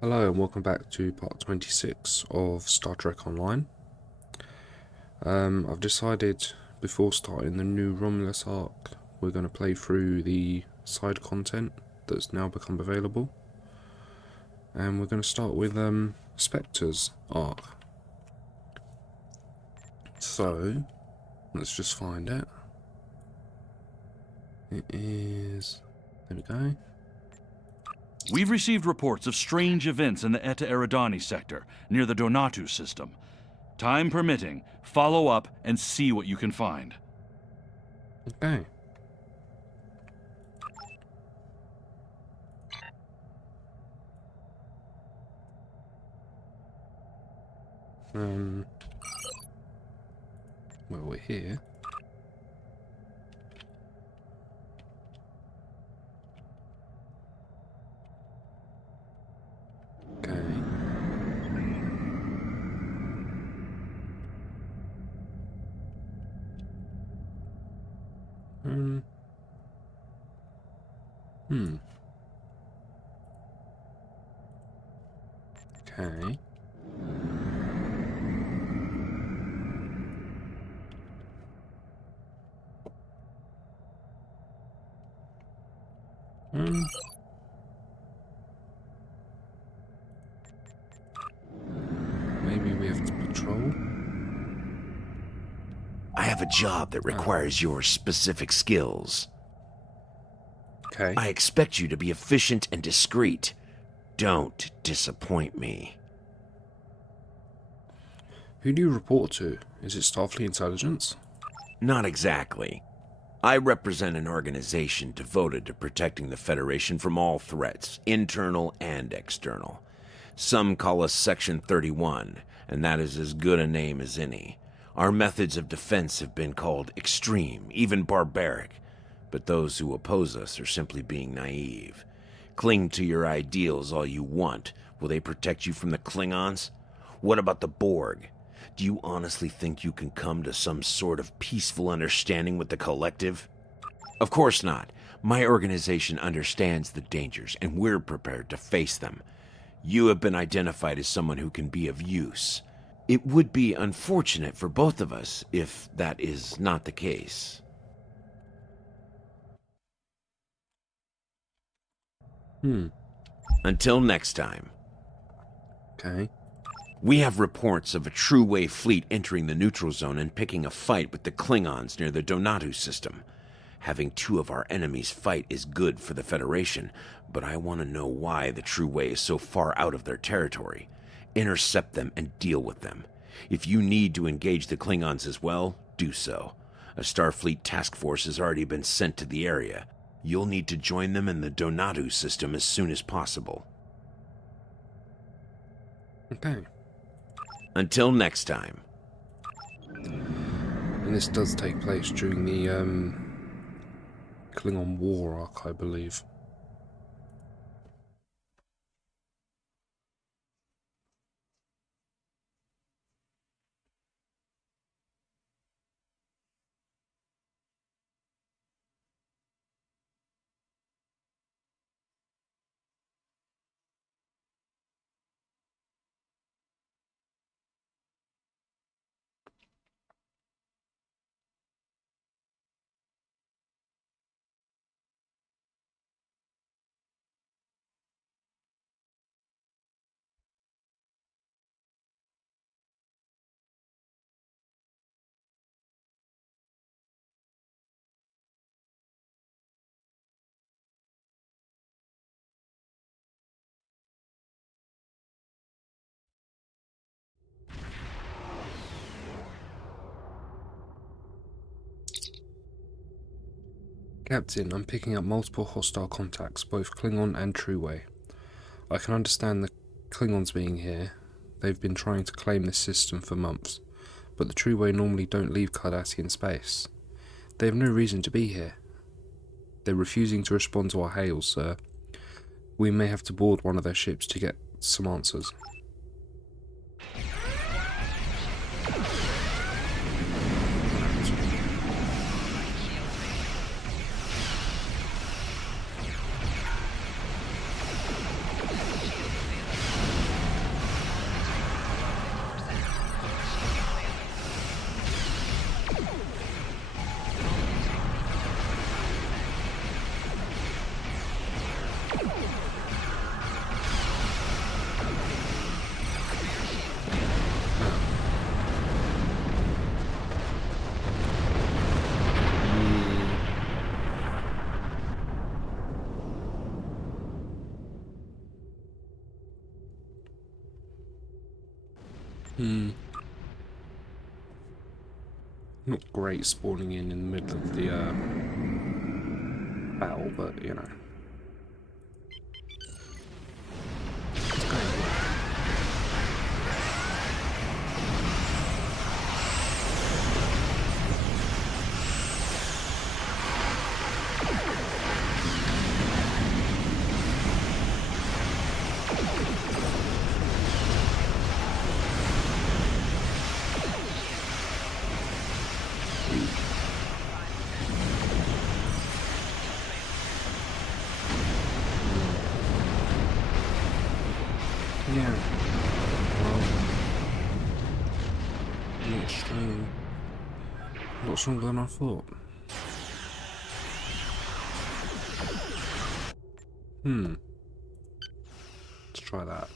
Hello and welcome back to part 26 of Star Trek Online. I've decided before starting the new Romulus arc, we're going to play through the side content that's now become available. And we're going to start with Spectres arc. So, let's just find it. It is... there we go. We've received reports of strange events in the Eta Eridani sector, near the Donatu system. Time permitting, follow up and see what you can find. Okay. Well, we're here. Okay. Okay. Maybe we have to patrol. I have a job that requires your specific skills. Okay. I expect you to be efficient and discreet. Don't disappoint me. Who do you report to? Is it Starfleet Intelligence? Not exactly. I represent an organization devoted to protecting the Federation from all threats, internal and external. Some call us Section 31, and that is as good a name as any. Our methods of defense have been called extreme, even barbaric, but those who oppose us are simply being naive. Cling to your ideals all you want. Will they protect you from the Klingons? What about the Borg? Do you honestly think you can come to some sort of peaceful understanding with the collective? Of course not. My organization understands the dangers, and we're prepared to face them. You have been identified as someone who can be of use. It would be unfortunate for both of us if that is not the case. Until next time. Okay. We have reports of a true-wave fleet entering the neutral zone and picking a fight with the Klingons near the Donatu system. Having two of our enemies fight is good for the Federation, but I want to know why the true-way is so far out of their territory. Intercept them and deal with them. If you need to engage the Klingons as well, do so. A Starfleet task force has already been sent to the area. You'll need to join them in the Donatu system as soon as possible. Okay. Until next time. And this does take place during the Klingon War arc, I believe. Captain, I'm picking up multiple hostile contacts, both Klingon and True-Way. I can understand the Klingons being here. They've been trying to claim this system for months, but the True-Way normally don't leave Cardassian space. They have no reason to be here. They're refusing to respond to our hails, sir. We may have to board one of their ships to get some answers. Not great spawning in the middle of the battle, but you know. It's going well. Yeah. Well, not strong. A lot stronger than I thought. Let's try that.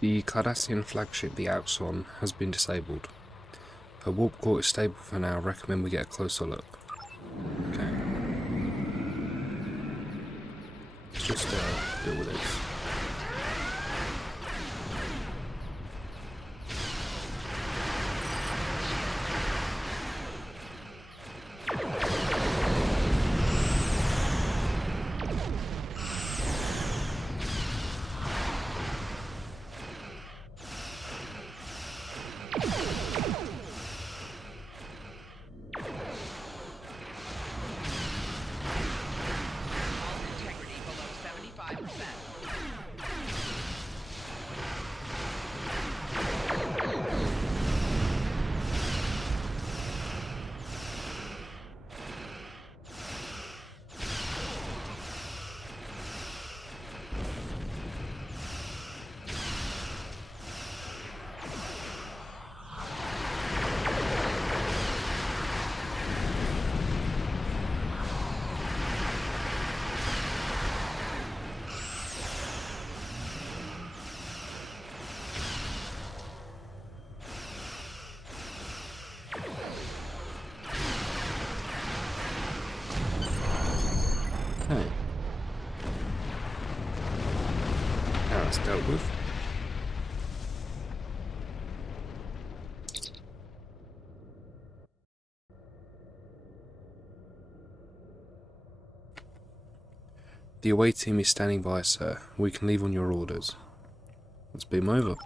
The Cardassian flagship, the Axon, has been disabled. Her warp core is stable for now. Recommend we get a closer look. Okay. Let's just deal with this. Integrity below 75%. Okay. Now it's dealt with. The away team is standing by, sir. We can leave on your orders. Let's beam over.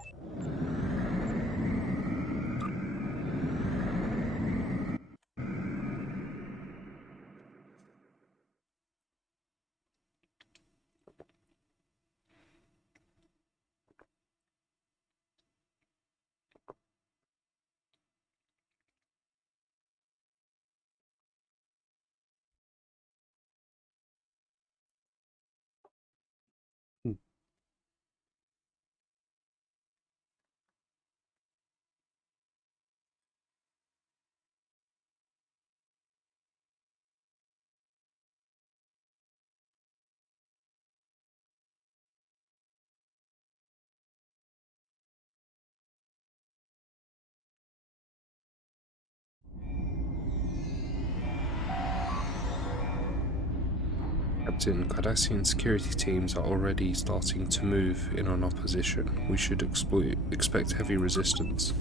Captain, Cardassian security teams are already starting to move in on our position. We should expect heavy resistance.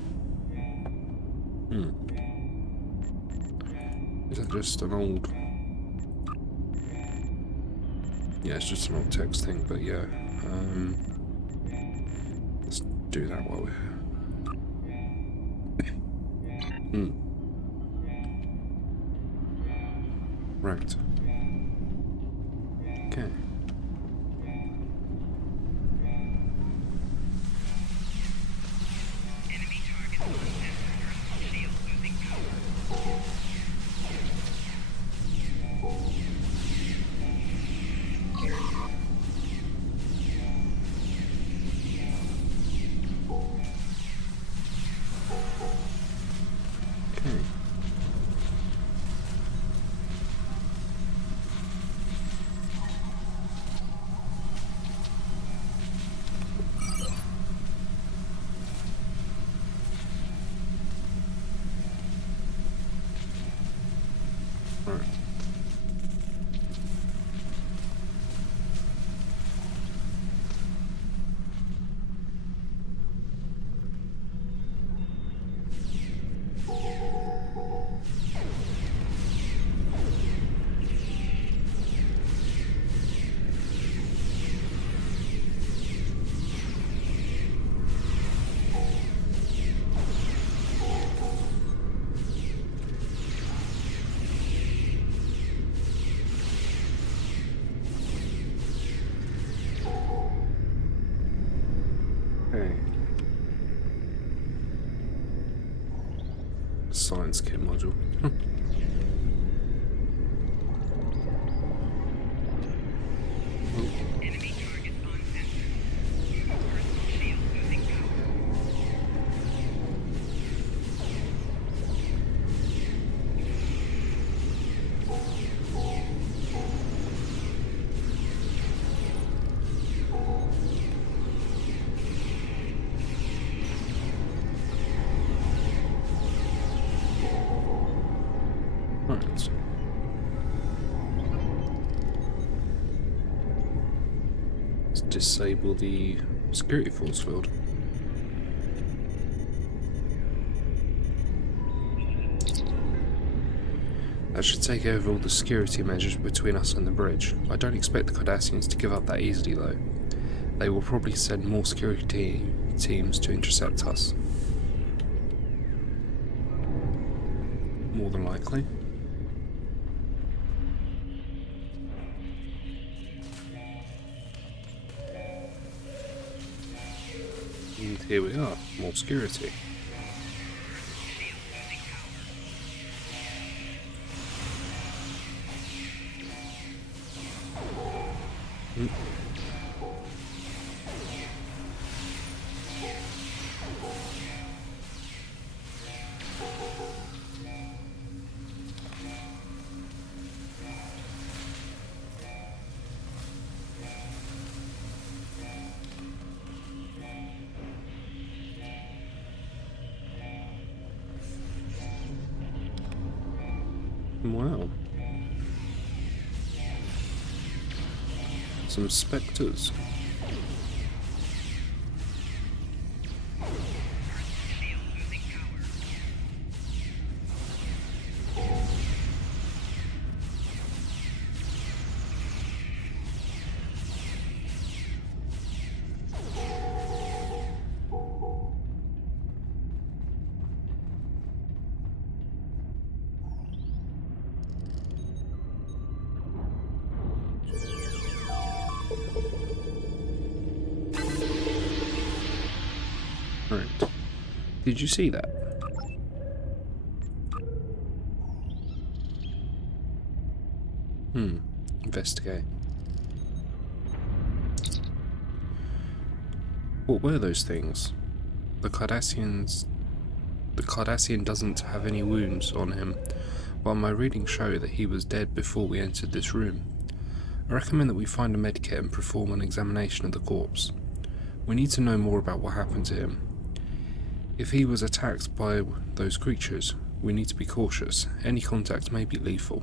Is that just an old... Yeah, it's just an old text thing, but yeah. Let's do that while we're here. Right. Okay. Enemy target on center. Shield losing power. Okay. Right. Okay. Science kit module. Enemy target on center. Personal shield losing power. Right. Let's disable the security force field. That should take over all the security measures between us and the bridge. I don't expect the Cardassians to give up that easily though. They will probably send more security teams to intercept us. More than likely. And here we are, more security. Shield losing power. Wow. Some Spectres. Shield losing power. Right. Did you see that? Investigate. What were those things? The Cardassian doesn't have any wounds on him, while my readings show that he was dead before we entered this room. I recommend that we find a medkit and perform an examination of the corpse. We need to know more about what happened to him. If he was attacked by those creatures, we need to be cautious. Any contact may be lethal.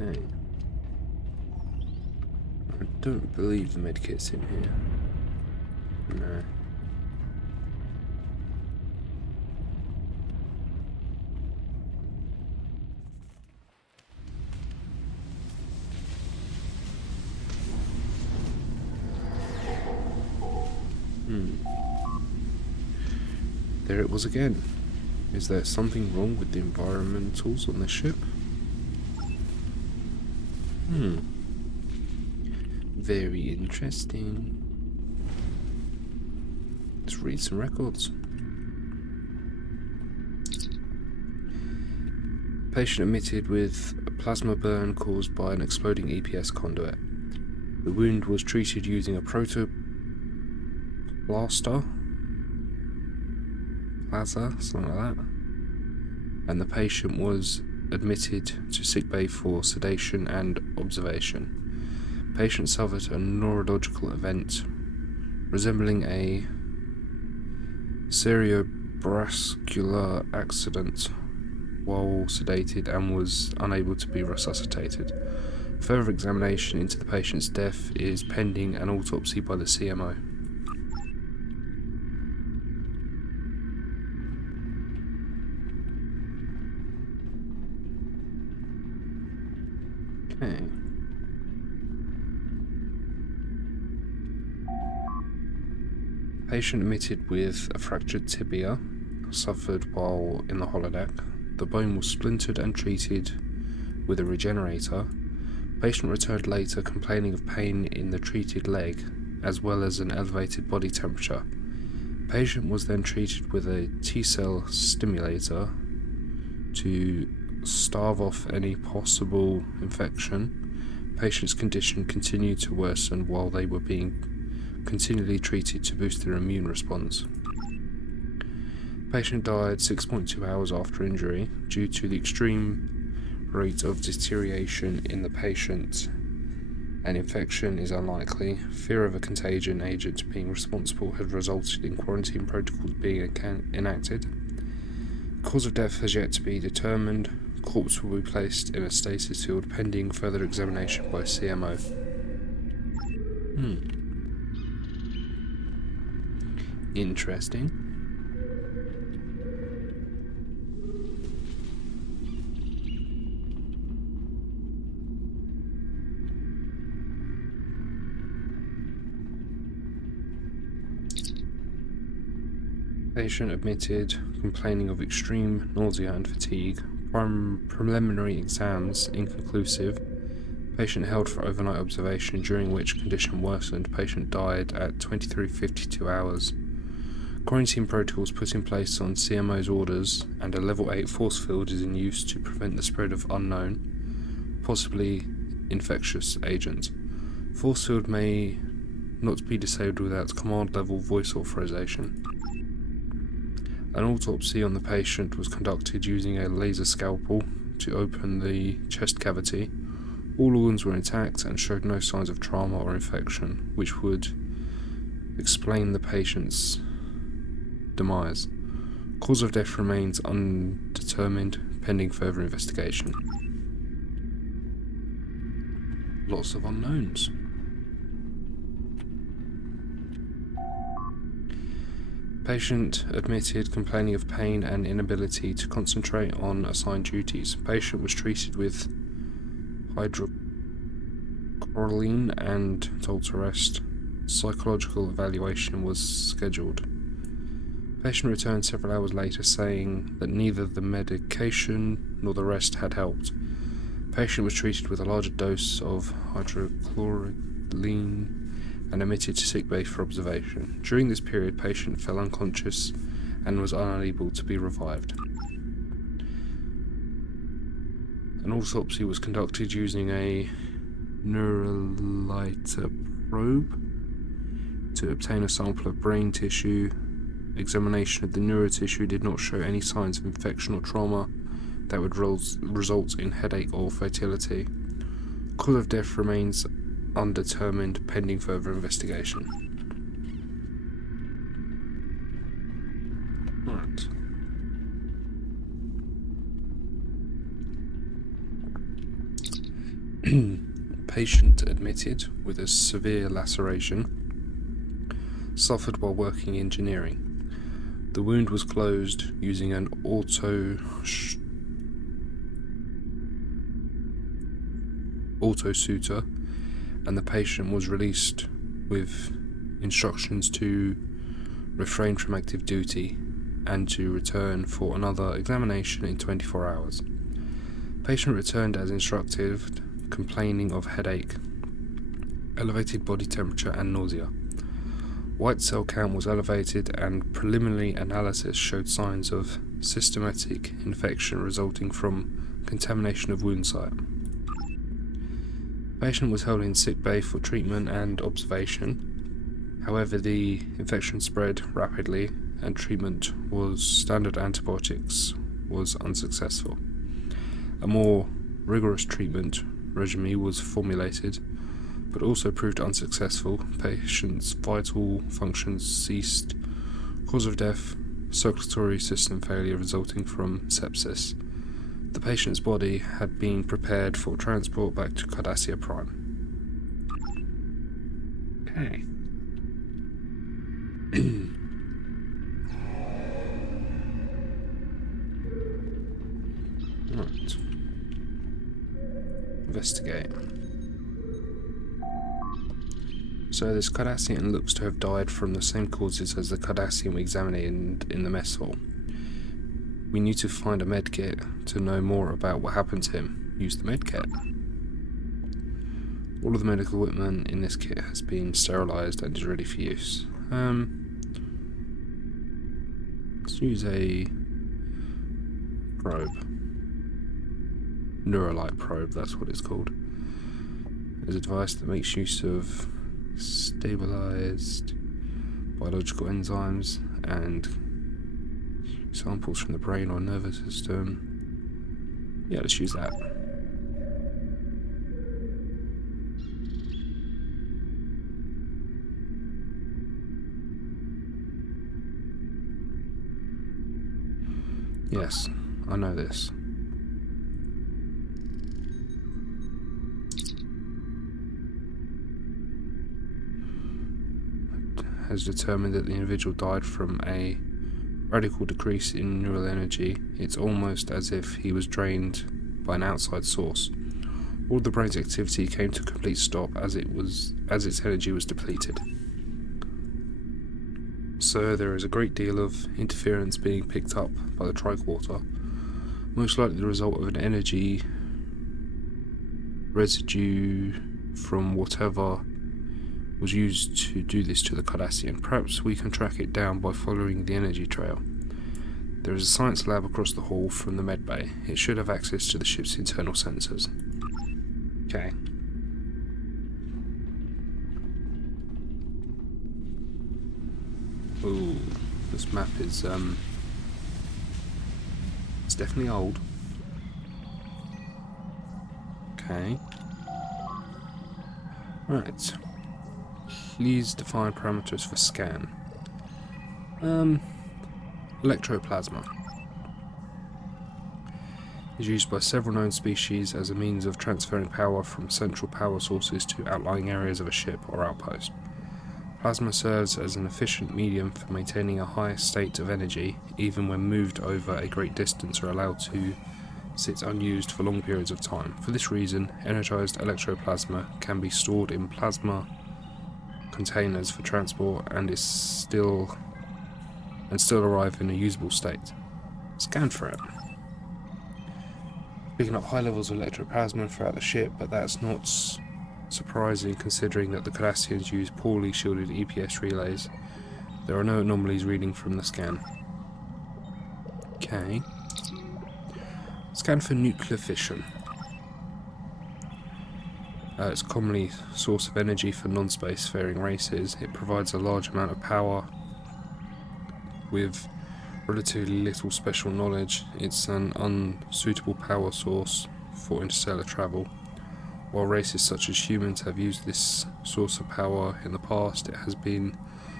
Okay. I don't believe the medkit's in here. No. There it was again. Is there something wrong with the environmentals on this ship? Very interesting. Let's read some records. Patient admitted with a plasma burn caused by an exploding EPS conduit. The wound was treated using a protoplaster, something like that, and the patient was admitted to sickbay for sedation and observation. Patient suffered a neurological event resembling a cerebrovascular accident while sedated and was unable to be resuscitated. Further examination into the patient's death is pending an autopsy by the CMO. Okay. Patient admitted with a fractured tibia, suffered while in the holodeck. The bone was splintered and treated with a regenerator. Patient returned later complaining of pain in the treated leg, as well as an elevated body temperature. Patient was then treated with a T-cell stimulator to stave off any possible infection. Patient's condition continued to worsen while they were being continually treated to boost their immune response. Patient died 6.2 hours after injury due to the extreme rate of deterioration in the patient. An infection is unlikely. Fear of a contagion agent being responsible had resulted in quarantine protocols being enacted. Cause of death has yet to be determined. Corpse will be placed in a stasis field pending further examination by CMO. Interesting. Patient admitted, complaining of extreme nausea and fatigue. Preliminary exams inconclusive. Patient held for overnight observation, during which condition worsened. Patient died at 23:52 hours. Quarantine protocols put in place on CMO's orders, and a level 8 force field is in use to prevent the spread of unknown, possibly infectious agents. Force field may not be disabled without command level voice authorization. An autopsy on the patient was conducted using a laser scalpel to open the chest cavity. All organs were intact and showed no signs of trauma or infection, which would explain the patient's demise. Cause of death remains undetermined, pending further investigation. Lots of unknowns. Patient admitted, complaining of pain and inability to concentrate on assigned duties. Patient was treated with hydrocortisone and told to rest. Psychological evaluation was scheduled. Patient returned several hours later saying that neither the medication nor the rest had helped. Patient was treated with a larger dose of hydrocortisone and admitted to sickbay for observation. During this period, patient fell unconscious and was unable to be revived. An autopsy was conducted using a neuroliter probe to obtain a sample of brain tissue. Examination of the neurotissue did not show any signs of infection or trauma that would result in headache or fertility. Cause of death remains undetermined, pending further investigation. Right. Patient admitted with a severe laceration, suffered while working engineering. The wound was closed using an auto suture, and the patient was released with instructions to refrain from active duty and to return for another examination in 24 hours. Patient returned as instructed, complaining of headache, elevated body temperature and nausea. White cell count was elevated and preliminary analysis showed signs of systematic infection resulting from contamination of wound site. Patient was held in sick bay for treatment and observation. However, the infection spread rapidly and treatment was standard antibiotics was unsuccessful. A more rigorous treatment regime was formulated, but also proved unsuccessful. Patient's vital functions ceased. Cause of death, circulatory system failure resulting from sepsis. The patient's body had been prepared for transport back to Cardassia Prime. Okay. Right. Investigate. So this Cardassian looks to have died from the same causes as the Cardassian we examined in the mess hall. We need to find a medkit to know more about what happened to him. Use the medkit. All of the medical equipment in this kit has been sterilized and is ready for use. Let's use a probe. Neuralite probe, that's what it's called. It's a device that makes use of stabilized biological enzymes and samples from the brain or nervous system. Yeah, let's use that. Yes, I know this. Has determined that the individual died from a radical decrease in neural energy. It's almost as if he was drained by an outside source. All the brain's activity came to a complete stop as its energy was depleted. So there is a great deal of interference being picked up by the tricorder, most likely the result of an energy residue from whatever was used to do this to the Cardassian. Perhaps we can track it down by following the energy trail. There is a science lab across the hall from the medbay. It should have access to the ship's internal sensors. Okay. Ooh, this map is it's definitely old. Okay. Right. Please define parameters for scan. Electroplasma is used by several known species as a means of transferring power from central power sources to outlying areas of a ship or outpost. Plasma serves as an efficient medium for maintaining a high state of energy, even when moved over a great distance or allowed to sit unused for long periods of time. For this reason, energized electroplasma can be stored in plasma containers for transport and still arrive in a usable state. Scan for it. Picking up high levels of electroplasma throughout the ship, but that's not surprising considering that the Cardassians use poorly shielded EPS relays. There are no anomalies reading from the scan. Okay. Scan for nuclear fission. It's commonly a source of energy for non-spacefaring races. It provides a large amount of power with relatively little special knowledge. It's an unsuitable power source for interstellar travel. While races such as humans have used this source of power in the past, it has been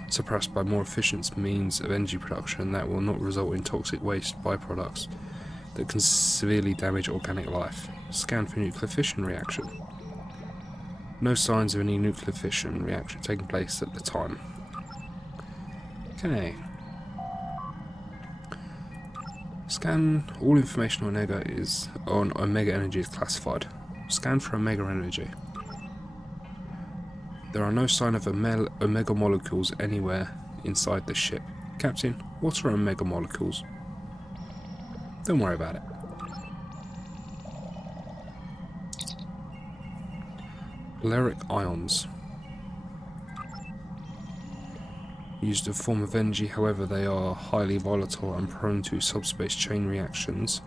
suppressed by more efficient means of energy production that will not result in toxic waste byproducts that can severely damage organic life. Scan for nuclear fission reaction. No signs of any nuclear fission reaction taking place at the time. Okay. Scan all information on Omega Energy is classified. Scan for Omega Energy. There are no sign of Omega molecules anywhere inside the ship. Captain, what are Omega molecules? Don't worry about it. Polaric ions. Used as a form of energy, however, they are highly volatile and prone to subspace chain reactions.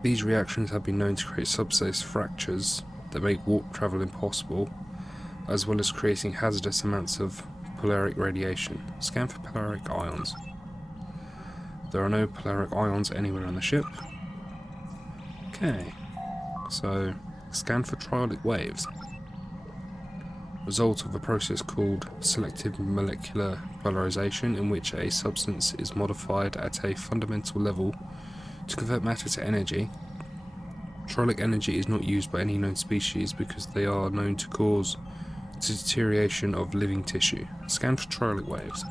These reactions have been known to create subspace fractures that make warp travel impossible, as well as creating hazardous amounts of polaric radiation. Scan for polaric ions. There are no polaric ions anywhere on the ship. Okay, so scan for triolic waves. Result of a process called selective molecular polarization, in which a substance is modified at a fundamental level to convert matter to energy. Triolic energy is not used by any known species because they are known to cause deterioration of living tissue. Scan for triolic waves.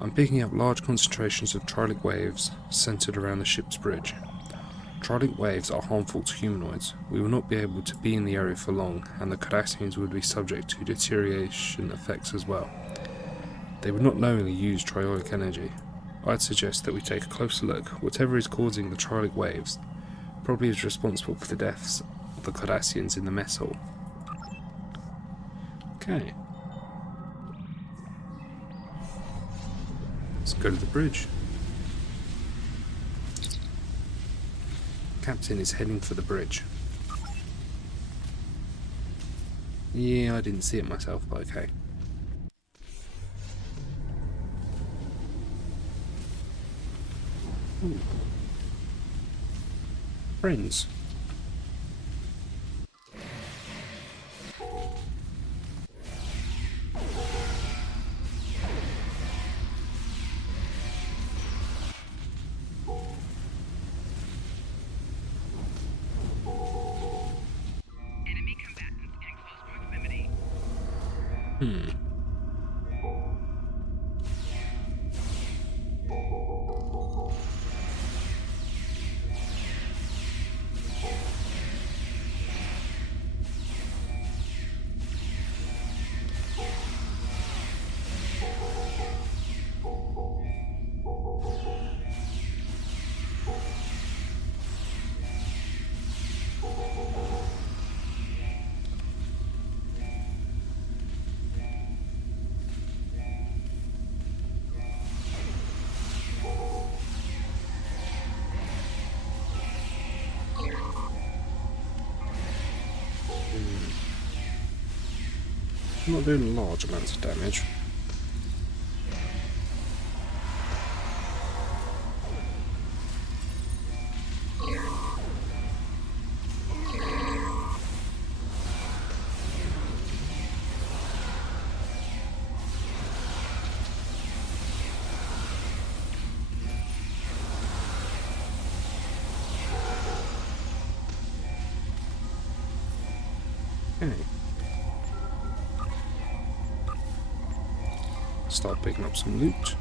I'm picking up large concentrations of triolic waves centered around the ship's bridge. Triolic waves are harmful to humanoids. We will not be able to be in the area for long, and the Cardassians would be subject to deterioration effects as well. They would not knowingly use triolic energy. I'd suggest that we take a closer look. Whatever is causing the triolic waves probably is responsible for the deaths of the Cardassians in the mess hall. Okay. Let's go to the bridge. Captain is heading for the bridge. Yeah, I didn't see it myself, but okay. Ooh. Friends. Enemy combatants in close proximity. Not doing large amounts of damage. Okay. Start picking up some loot.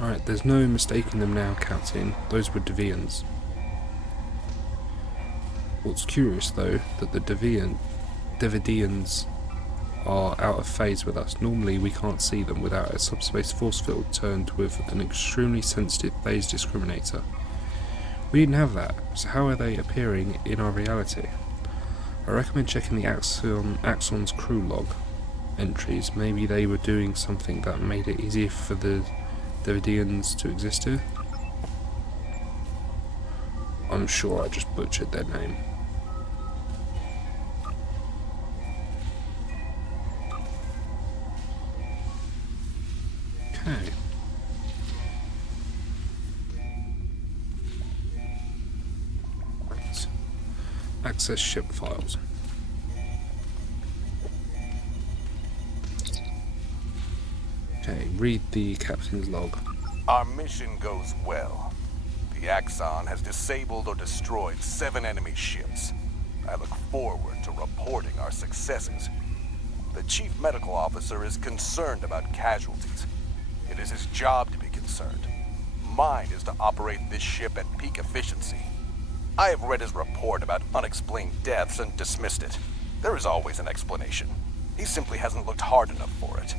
Alright, there's no mistaking them now, Captain. Those were Deviants. What's curious though, that the Devidians are out of phase with us. Normally we can't see them without a subspace force field turned with an extremely sensitive phase discriminator. We didn't have that, so how are they appearing in our reality? I recommend checking the Axon's crew log entries. Maybe they were doing something that made it easier for the Devidians to exist here. I'm sure I just butchered their name. Okay. Right. Access ship files. Okay, read the captain's log. Our mission goes well. The Axon has disabled or destroyed 7 enemy ships. I look forward to reporting our successes. The Chief Medical Officer is concerned about casualties. It is his job to be concerned. Mine is to operate this ship at peak efficiency. I have read his report about unexplained deaths and dismissed it. There is always an explanation. He simply hasn't looked hard enough for it.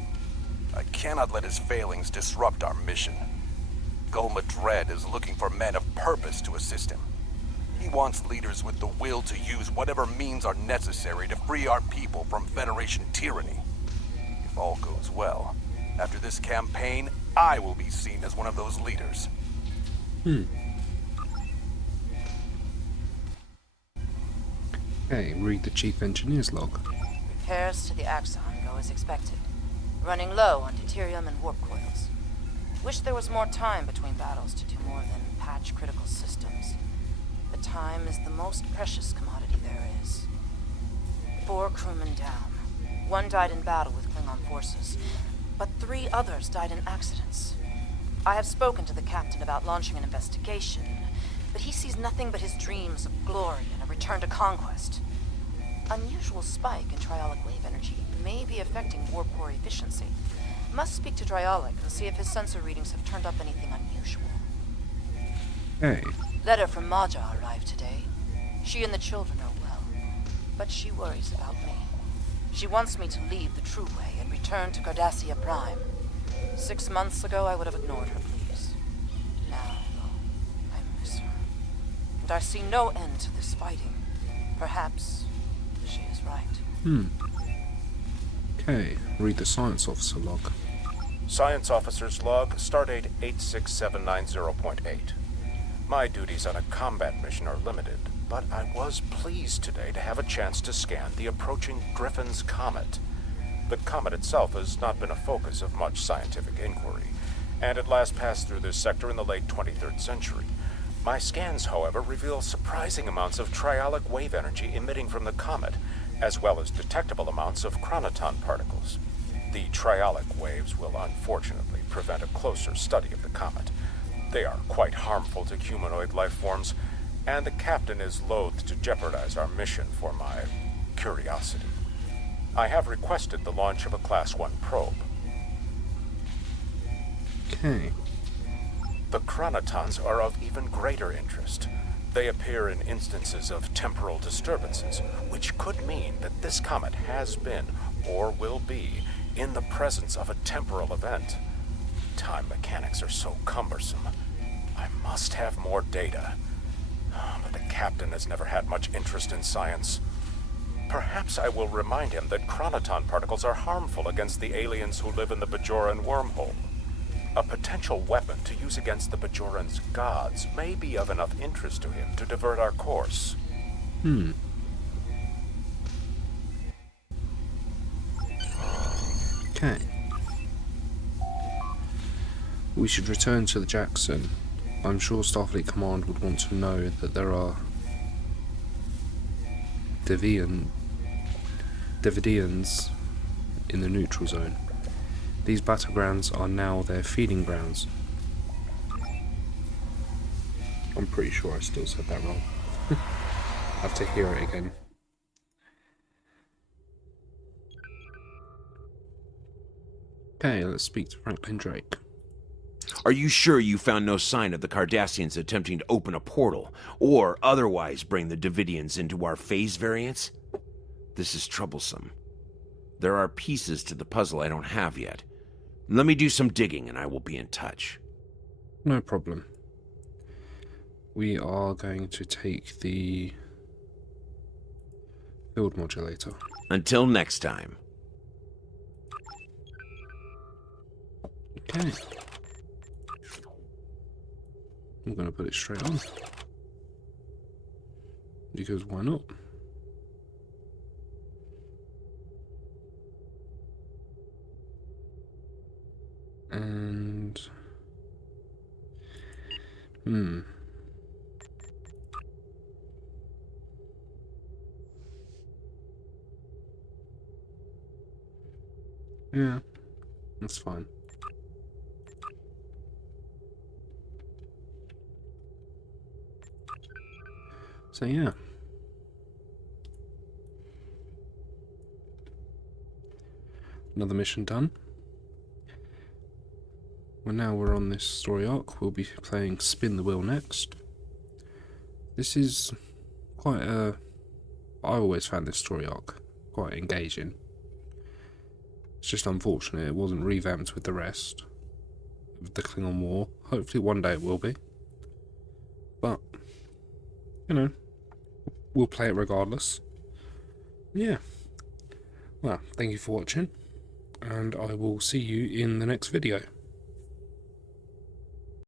I cannot let his failings disrupt our mission. Gulma Dread is looking for men of purpose to assist him. He wants leaders with the will to use whatever means are necessary to free our people from Federation tyranny. If all goes well, after this campaign, I will be seen as one of those leaders. Okay, read the Chief Engineer's log. Repairs to the Axon go as expected. Running low on deuterium and warp coils. Wish there was more time between battles to do more than patch critical systems. But time is the most precious commodity there is. 4 crewmen down. 1 died in battle with Klingon forces, but 3 others died in accidents. I have spoken to the captain about launching an investigation, but he sees nothing but his dreams of glory and a return to conquest. Unusual spike in triolic wave energy may be affecting warp core efficiency. Must speak to Triolic and see if his sensor readings have turned up anything unusual. Okay. Letter from Maja arrived today. She and the children are well, but she worries about me. She wants me to leave the True Way and return to Cardassia Prime. 6 months ago, I would have ignored her pleas. Now, though, I miss her. And I see no end to this fighting. Perhaps she is right. Okay, read the Science Officer log. Science Officer's log, Stardate 86790.8. My duties on a combat mission are limited, but I was pleased today to have a chance to scan the approaching Griffin's Comet. The comet itself has not been a focus of much scientific inquiry, and it last passed through this sector in the late 23rd century. My scans, however, reveal surprising amounts of triolic wave energy emitting from the comet, as well as detectable amounts of chronoton particles. The triolic waves will unfortunately prevent a closer study of the comet. They are quite harmful to humanoid life forms, and the captain is loath to jeopardize our mission for my curiosity. I have requested the launch of a Class 1 probe. Okay. The chronotons are of even greater interest. They appear in instances of temporal disturbances, which could mean that this comet has been, or will be, in the presence of a temporal event. Time mechanics are so cumbersome. I must have more data. But the captain has never had much interest in science. Perhaps I will remind him that chronoton particles are harmful against the aliens who live in the Bajoran wormhole. A potential weapon to use against the Bajoran's gods may be of enough interest to him to divert our course. Okay. We should return to the Jackson. I'm sure Starfleet Command would want to know that there are Deviants in the neutral zone. These battlegrounds are now their feeding grounds. I'm pretty sure I still said that wrong. I have to hear it again. Okay, let's speak to Franklin Drake. Are you sure you found no sign of the Cardassians attempting to open a portal, or otherwise bring the Davidians into our phase variants? This is troublesome. There are pieces to the puzzle I don't have yet. Let me do some digging and I will be in touch. No problem. We are going to take the field modulator. Until next time. Okay. I'm going to put it straight on. Because why not? And... yeah, that's fine. So yeah, Another mission done. Well, now we're on this story arc. We'll be playing Spin the Wheel next. This is quite a... I always found this story arc quite engaging. It's just unfortunate it wasn't revamped with the rest of the Klingon War. Hopefully one day it will be. But, you know, we'll play it regardless. Yeah. Well, thank you for watching, and I will see you in the next video.